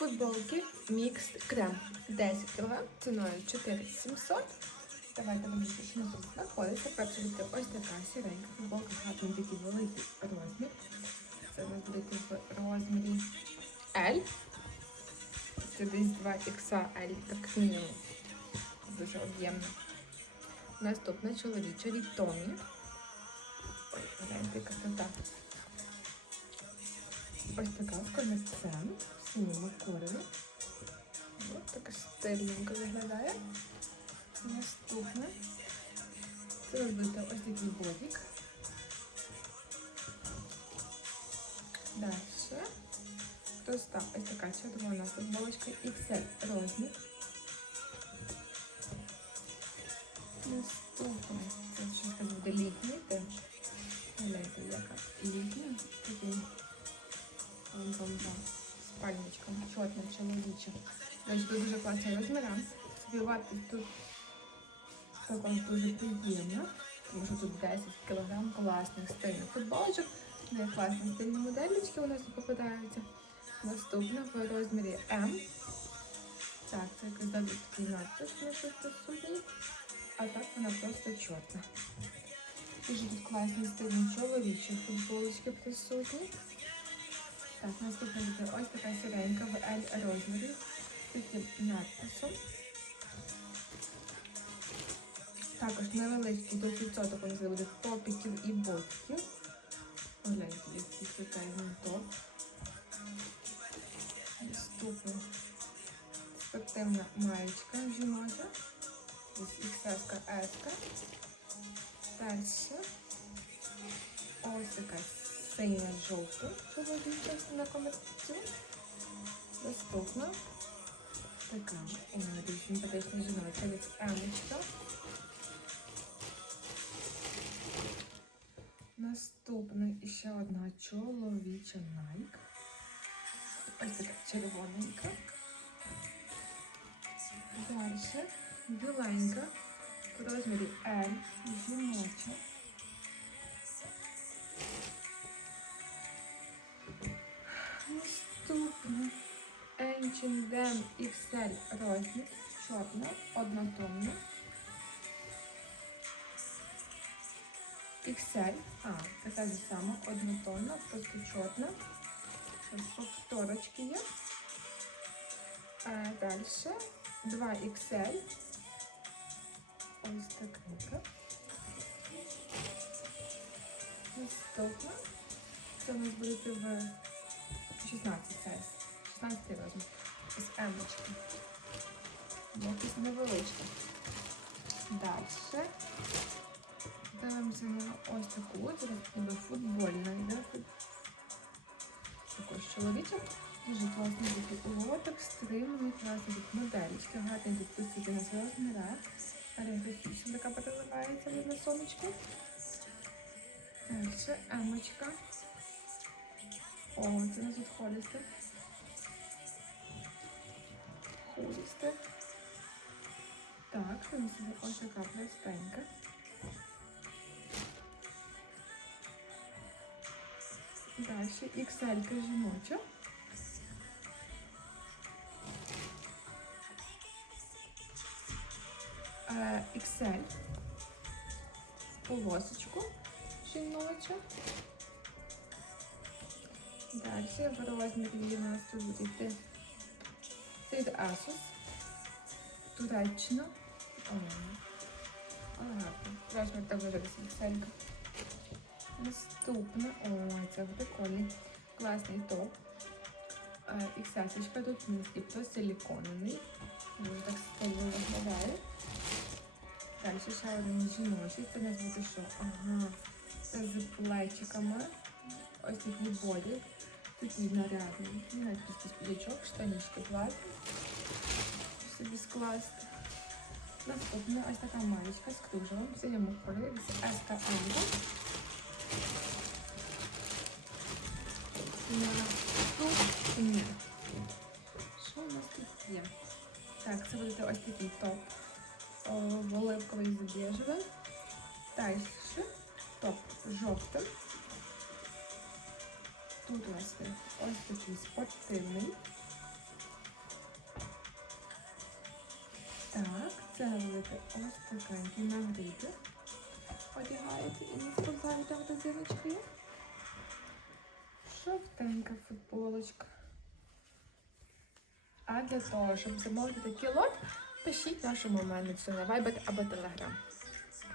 Футболки Mixed Крем 10 кг ціною 4700. Давайте вам що тут знаходиться. Перше буде ось така сіренька футболка, гарний такий великий розмір. Це ви будете в розмірі L. Це десь 2 XL, так мінімум. Дуже об'ємно. Наступна чоловіча від Томі. Ой, гляньте, красота. Ось така з комірцем, в кольорі. Ось така стильненько виглядає. Наступне. Це робити ось такий бодік. Далі. Проста ось така червона футболочка XL розмір. Наступне. Це щось буде літній теж. Гляньте, яка літня. Такий Вон спальничка, чорна чоловіча. Тут дуже класні розміри. Співати тут також дуже приємно, тому що тут 10 кг класних стильних футболочок. Не класні стильні моделічки у нас попадаються. Наступна в розмірі М. Так, це далі такий надпис присутній. А так вона просто чорна. Дуже тут класні стильні чоловічі футболочки присутні. Так, наступна буде ось така сіренька в L розмірі з таким надписом. Також невеличкий до відсоток у нас буде топіків і ботиків. Гляньте, який крутезний топ. Наступна спортивна маєчка жіноча. Ось XS, S. Далі. Ось така синя жовта чоловіча на комерцію. Наступна така більш симпатична жіноча від Емочка. Наступна іще одна чоловіча Nike. Ось така червоненька. Далі біленька в розмірі L жіноча. H&M XL розмір, чорна, однотонна. XL, а, така ж сама, однотонна, просто чорна. Повторочки є. А далі 2 XL. Ось така. Наступна. Це у нас буде в 16 сайз. 16 розмір. Із емочки. Якісь невеличкі. Далі. Дивимося на ось таку. Це ніби футбольна йде. Також чоловіча. Дуже класний такий лоток, стриманий, класний тут моделічки. Гарний тут пустити на розміра. Орієнтична така переливається на сонечки. Далі емочка. О, це не тут. Холістик. Так, він собі ось така простенька. Далі XL жіноча. Е, XL полосочку жіноча. Далі в розмірі у нас тут буде йти від Asus. Туреччина. О, Ага, розмір так буде веселенько. Наступне, ой, це прикольний. Класний топ. Іксасочка тут низький, просто силіконний. Дуже так стильно виглядає. Далі ще один жіночий. Це нас буде що? Ага. Це з плечиками. Ось такий бодік. Такий нарядний. Навіть якийсь підячок, штанішки класні. Собі скласти. Наступна ось така маєчка з кружевом. В синьому кольорі. Це СКМ. Ні. Що у нас тут є? Так, це буде ось такий топ. О, в оливковий з біжевим. Далі топ жовтим. Тут у нас він ось такий спортивний. Так, це робити ось такенький нагріти. Одягаєте і на спортзалі там до зірочки. Шовтенька футболочка. А для того, щоб замовити такий лот, пишіть нашому менеджеру на Viber або Telegram.